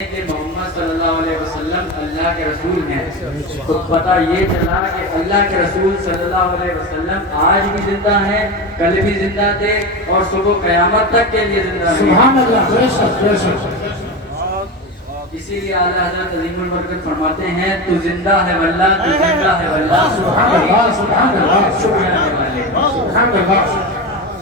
کہ محمد صلی اللہ علیہ وسلم اللہ کے رسول ہیں، تو پتہ یہ چلا کہ اللہ کے رسول صلی اللہ علیہ وسلم آج بھی زندہ ہیں، کل بھی زندہ تھے اور صبح قیامت تک کے لیے زندہ ہیں۔ سبحان اللہ، بے شک بے شک۔ اسی لیے اعلیٰ حضرت عظیم البرکت فرماتے ہیں تو زندہ ہے واللہ، تو زندہ ہے واللہ، سبحان اللہ سبحان اللہ شکریہ ہے والے۔ سبحان اللہ۔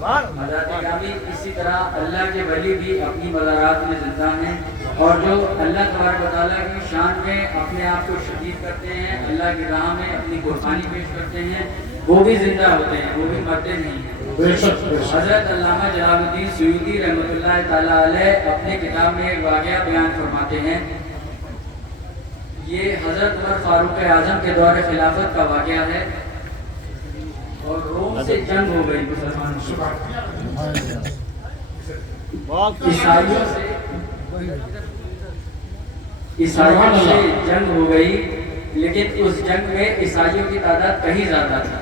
حضرت گرامی اسی طرح اللہ کے ولی بھی اپنی مزارات میں زندہ ہیں، اور جو اللہ تبارک و تعالیٰ کی شان میں اپنے آپ کو شہید کرتے ہیں، اللہ کی راہ میں اپنی قربانی پیش کرتے ہیں، وہ بھی زندہ ہوتے ہیں، وہ بھی مرتے نہیں ہیں۔ بے شک بے شک۔ حضرت علامہ جلال الدین سیوطی رحمۃ اللہ تعالیٰ علیہ اپنے کتاب میں ایک واقعہ بیان فرماتے ہیں۔ یہ حضرت عمر فاروق اعظم کے دور خلافت کا واقعہ ہے، اور روم سے جنگ ہو گئی مسلمانوں سے، عیسائیوں سے جنگ ہو گئی، لیکن اس جنگ میں عیسائیوں کی تعداد کہیں زیادہ تھی،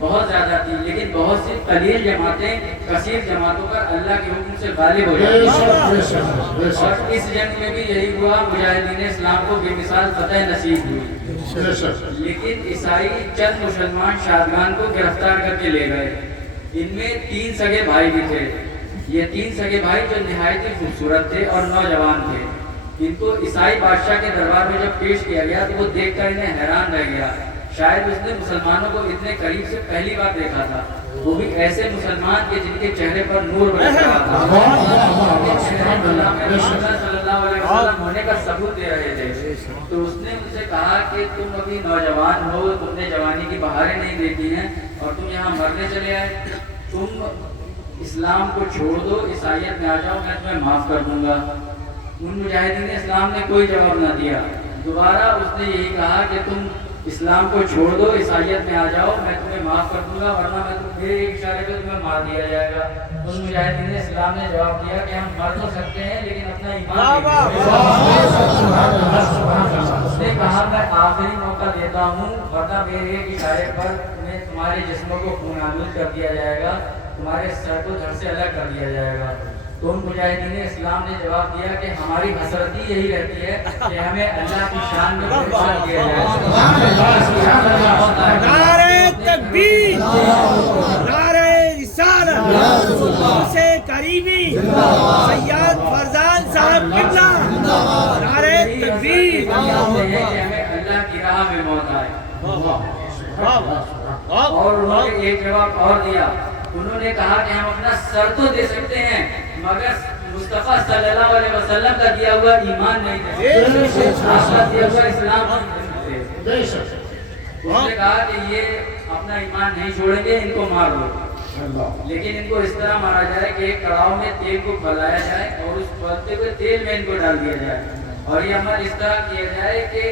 بہت زیادہ تھی، لیکن بہت سی قلیل جماعتیں کثیر جماعتوں پر اللہ کے حکم سے غالب ہو بے جاتی شک بے شک بے ہیں، شک اور اس جنگ میں بھی یہی ہوا، مجاہدین اسلام کو بے مثال فتح نصیب ہوئی، بے شک۔ لیکن عیسائی چند مسلمان شادگان کو گرفتار کر کے لے گئے۔ ان میں 3 سگے بھائی بھی تھے، یہ 3 سگے بھائی جو نہایت ہی خوبصورت تھے اور نوجوان تھے۔ ان کو عیسائی بادشاہ کے دربار میں جب پیش کیا گیا تو وہ دیکھ کر انہیں حیران رہ گیا، شاید اس نے مسلمانوں کو اتنے قریب سے پہلی بار دیکھا تھا، وہ بھی ایسے مسلمان کے جن کے چہرے پر نور برس رہا تھا، صلی اللہ علیہ وسلم ہونے کا ثبوت دے رہے تھے۔ تو اس نے ان سے کہا کہ تم ابھی نوجوان ہو، تم نے جوانی کی بہاریں نہیں دیکھی ہیں اور تم یہاں مرنے چلے آئے، تم اسلام کو چھوڑ دو، عیسائیت میں آ جاؤ، میں تمہیں معاف کر دوں گا۔ ان مجاہدین اسلام نے کوئی جواب نہ دیا۔ دوبارہ اس نے یہی کہا کہ تم اسلام کو چھوڑ دو، عیسائیت میں آ جاؤ، میں تمہیں معاف کر دوں گا، ورنہ میں میرے ایک اشارے پہ تمہیں مار دیا جائے گا۔ ان مجاہدین اسلام نے جواب دیا کہ ہم مر تو سکتے ہیں لیکن اپنا ایمان نہیں۔ اس نے کہا میں آخری موقع دیتا ہوں، ورنہ میرے ایک اشارے پر تمہیں تمہارے جسموں کو خون آلود کر دیا جائے گا، تمہارے سر کو دھڑ سے الگ کر دیا جائے گا۔ تو ان مجاہدین اسلام نے جواب دیا کہ ہماری حسرت ہی یہی رہتی ہے کہ ہمیں اللہ کی شان میں فیصلہ کیا جائے۔ نعرہ تکبیر، نعرہ رسالت، سے کریمی سید فرزان صاحب قبلہ، نعرہ تکبیر۔ ہمیں اللہ کی راہ میں موت آئے۔ اور انہوں نے ایک جواب اور دیا، انہوں نے کہا کہ ہم اپنا سر تو دے سکتے ہیں مگر مصطفیٰ صلی اللہ علیہ وسلم کا دیا ہوا ایمان نہیں دے سکتے، آپ کا دیا ہوا اسلام نہیں دے سکتے۔ اس نے کہا کہ یہ اپنا ایمان نہیں چھوڑیں گے، ان کو مار دو، لیکن ان کو اس طرح مارا جائے کہ ایک کڑاؤ میں تیل کو کھولایا جائے اور اس کھولتے ہوئے تیل میں ان کو ڈال دیا جائے، اور یہ عمل اس طرح کیا جائے کہ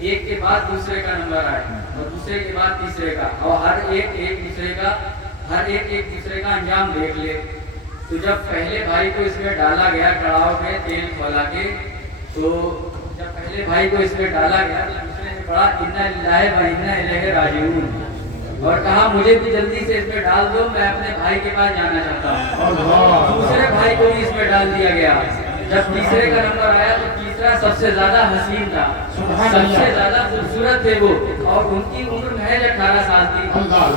ایک کے بعد دوسرے کا نمبر آئے اور دوسرے کے بعد تیسرے کا، اور ہر ایک دوسرے کا انجام دیکھ لے۔ تو جب پہلے بھائی کو اس میں ڈالا گیا کڑاؤ میں تیل کھولا کے، تو جب پہلے بھائی کو اس میں ڈالا گیا تو دوسرے نے پڑھا انا للہ و انا الیہ راجعون، اور کہا مجھے بھی جلدی سے اس میں ڈال دو، میں اپنے بھائی کے پاس جانا چاہتا ہوں۔ دوسرے بھائی کو بھی اس میں ڈال دیا گیا۔ جب تیسرے کا نمبر آیا تو تیسرا سب سے زیادہ حسین تھا، سب سے زیادہ خوبصورت تھے وہ، اور ان کی عمر محض 18 سال تھی۔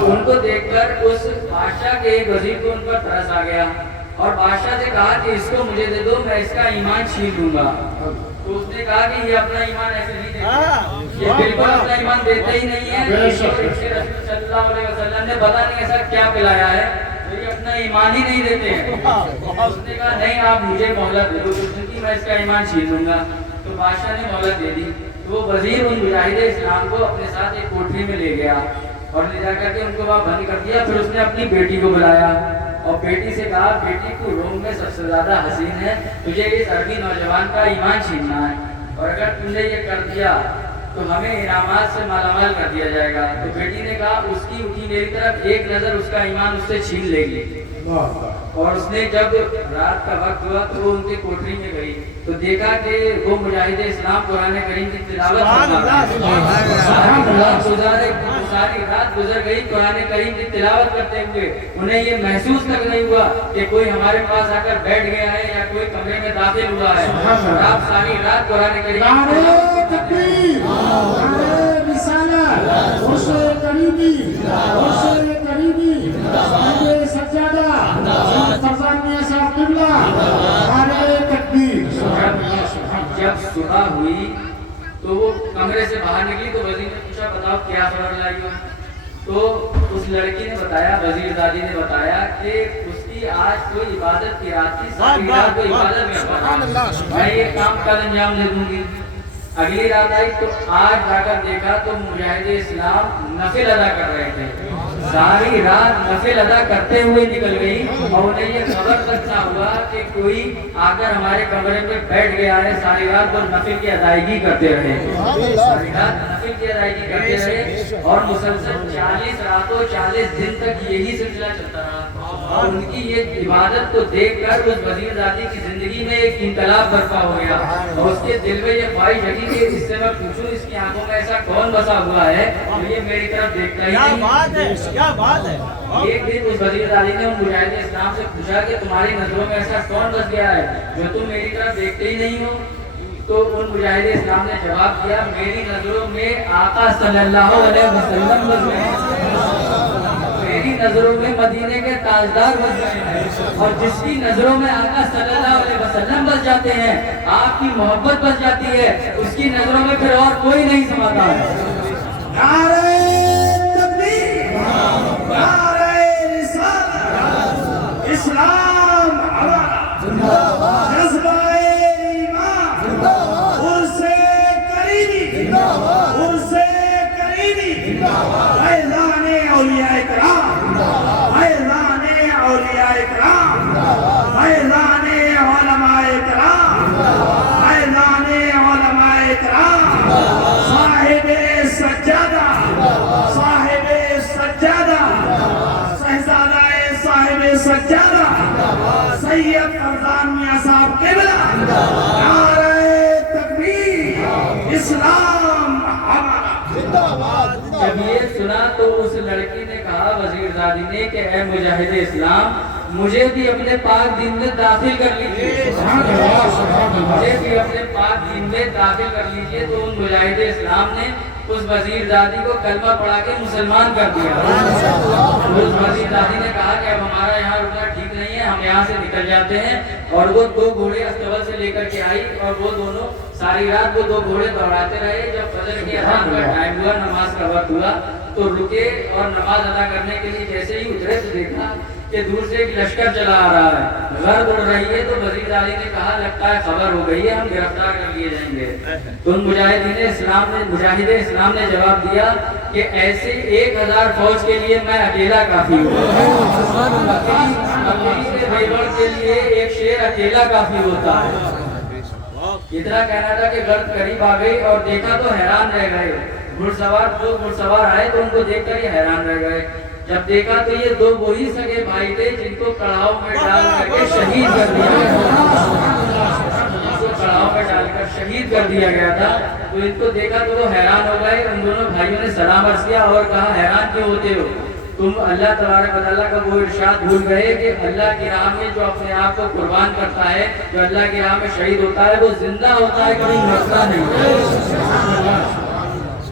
ان کو دیکھ کر اس بادشاہ کے ایک وزیر کو ان پر ترس آ گیا، اور بادشاہ سے کہا کہ اس کو مجھے دے دو، میں اس کا ایمان چھین لوں گا۔ تو اس نے کہا کہ یہ اپنا ایمان ایسے نہیں دیتے، یہ بالکل اپنا ایمان دیتے ہی نہیں ہے، رسول صلی اللہ علیہ وسلم نے پتہ نہیں ایسا کیا پلایا ہے، یہ اپنا ایمان ہی نہیں دیتے ہیں۔ اس نے کہا نہیں آپ مجھے مہلت دے دو، میں اس کا ایمان چھین لوں گا۔ تو بادشاہ نے مہلت دے دی۔ تو وہ وزیر ان مجاہد اسلام کو اپنے ساتھ ایک کوٹری میں لے گیا اور لے جا کر کے ان کو وہاں بند کر دیا۔ پھر اس نے اپنی بیٹی کو بلایا اور بیٹی سے کہا بیٹی تو روم میں سب سے زیادہ حسین ہے، تجھے اس عربی نوجوان کا ایمان چھیننا ہے، اور اگر تم نے یہ کر دیا تو ہمیں انعامات سے مالا مال کر دیا جائے گا۔ تو بیٹی نے کہا اس کی اٹھی میری طرف ایک نظر، اس کا ایمان اس سے چھین لے گی۔ اور اس نے جب رات کا وقت ہوا تو وہ ان کے کوٹری میں گئی تو دیکھا کہ وہ مجاہد اسلام قرآن کریم کی تلاوت ساری رات گزر گئی قرآن کریم کی تلاوت کرتے ہوئے. انہیں یہ محسوس تک نہیں ہوا کہ کوئی ہمارے پاس آ کر بیٹھ گیا ہے یا کوئی کمرے میں داخل ہوا ہے. اور آپ ساری رات قرآن کریم نعرہ تکبیر، نعرہ رسالت، عرش کریمی، عرش کریمی، صاحب سجادہ، فرزان میاں صاحب قبلہ، نعرہ تکبیر. جب صبح ہوئی تو وہ کمرے سے باہر نکلی تو وزیر نے پوچھا بتاؤ کیا خبر لائی ہو. تو اس لڑکی نے بتایا، وزیر زادی نے بتایا کہ اس کی آج کوئی عبادت کی رات تھی، ساری رات کوئی عبادت میں میں یہ کام کل انجام دے دوں گی. اگلی رات آئی تو آج جا کر دیکھا تو مجاہد اسلام نفل ادا کر رہے تھے. ساری رات نفل ادا کرتے ہوئے نکل گئی اور انہیں یہ خبر تک نہ ہوا کہ کوئی آ کر ہمارے کمرے میں بیٹھ گیا ہے. ساری رات وہ نفل کی ادائیگی کرتے رہے، ساری رات نفل کی ادائیگی کرتے رہے اور مسلسل 40 راتوں 40 دن تک یہی سلسلہ چلتا رہا. اور ان کی یہ عبادت کو دیکھ کر اس وزیر زادی کی زندگی میں ایک انقلاب برپا ہو گیا اور اس کے دل میں یہ خواہش جگی کہ اس سے میں پوچھوں اس کی آنکھوں میں ایسا کون بسا ہوا ہے جو یہ میری طرف دیکھتا ہی نہیں. کیا بات ہے. ایک دن اس وزیر زادی نے ان مجاہد اسلام سے پوچھا کہ تمہاری نظروں میں ایسا کون بس گیا ہے جو تم میری طرف دیکھتے ہی نہیں ہو. تو ان مجاہد اسلام نے جواب دیا میری نظروں میں آقا صلی اللہ علیہ وسلم بس گئے ہیں، میری نظروں میں مدینے کے تاجدار بس گئے ہیں. اور جس کی نظروں میں آقا صلی اللہ علیہ وسلم بس جاتے ہیں، آپ کی محبت بس جاتی ہے، اس کی نظروں میں پھر اور کوئی نہیں سماتا ہے. نعرہ تکبیر، نعرہ رسالت، اسلام ہمارا، جذبہ ایمان، عرش کریمی، عرش کریمی، فیضان اولیاء کرام، فیضان اولیاء کرام، فیضان علماء کرام، فیضان علماء کرام، صاحب سجادہ، صاحب سجادہ، شہزادہ صاحب سجادہ، سید فرزان میاں صاحب قبلہ، نعرہ تکبیر، اسلام ہمارا. جب یہ سنا تو اس لڑکی نے کہا وزیر زادی نے کہ اے مجاہد اسلام مجھے بھی اپنے پاک دین میں داخل کر لیجیے، مجھے بھی اپنے پاک دین میں داخل کر لیجیے. تو ان مجاہد اسلام نے اس وزیر زادی کو کلمہ پڑھا کے مسلمان کر دیا. اس وزیر زادی نے کہا کہ اب ہمارا یہاں رکنا ٹھیک نہیں ہے، ہم یہاں سے نکل جاتے ہیں. اور وہ 2 گھوڑے استبل سے لے کر کے آئی اور وہ دونوں ساری رات وہ 2 گھوڑے دوڑاتے رہے. جب فجر کی اذان کا ٹائم ہوا، نماز کا وقت ہوا تو رکے اور نماز ادا کرنے کے لیے جیسے ہی اترے تو دیکھا کہ دور سے ایک لشکر چلا آ رہا ہے، غرد اڑ رہی ہے. تو وزیر اعلی نے کہا لگتا ہے خبر ہو گئی ہے، ہم گرفتار کر لیے جائیں گے. تو ان مجاہد اسلام نے جواب دیا کہ ایسے 1000 فوج کے لیے میں اکیلا کافی ہوں، کے لیے ایک شیر اکیلا کافی ہوتا ہے. اتنا کہنا تھا کہ غرد قریب آ گئی اور دیکھا تو حیران رہ گئے. گھڑ سوار آئے تو ان کو دیکھ کر یہ حیران رہ گئے. جب دیکھا تو یہ 2 وہی سگے بھائی تھے جن کو کڑاؤ میں ڈال کر کے شہید کر دیا گیا تھا. تو ان کو دیکھا تو وہ حیران ہو گئے. ان دونوں بھائیوں نے سلام عرض کیا اور کہا حیران کیوں ہوتے ہو؟ تم اللہ تبارک و تعالیٰ کا وہ ارشاد بھول گئے کہ اللہ کی راہ میں جو اپنے آپ کو قربان کرتا ہے، جو اللہ کی راہ میں شہید ہوتا ہے، وہ زندہ ہوتا ہے، کبھی مرتا نہیں.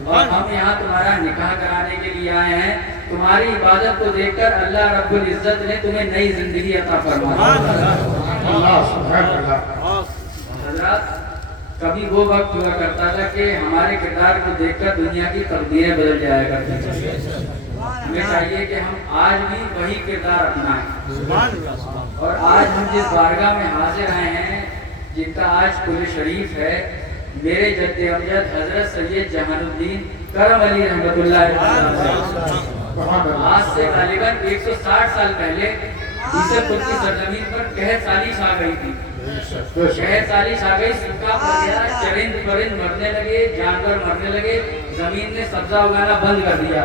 اور ہم یہاں تمہارا نکاح کرانے کے لیے آئے ہیں. تمہاری عبادت کو دیکھ کر اللہ رب العزت نے تمہیں نئی زندگی عطا فرمائی. حضرات کبھی وہ وقت ہوا کرتا تھا کہ ہمارے کردار کو دیکھ کر دنیا کی تقدیریں بدل جایا کرتی تھیں. ہمیں چاہیے کہ ہم آج بھی وہی کردار اپنائیں. اور آج ہم جس بارگاہ میں حاضر آئے ہیں جن کا آج کل شریف ہے، میرے جد امجد حضرت سید جہان الدین کرم علی رحمۃ اللہ علیہ آج سے غالباً 160 سال پہلے اسے خود کی سرزمین پر قحط سالی چھا گئی تھی. قحط سالی چھا گئی، سکا پڑ گیا، چرند پرند مرنے لگے، جانور مرنے لگے، زمین نے سبزہ اگانا بند کر دیا.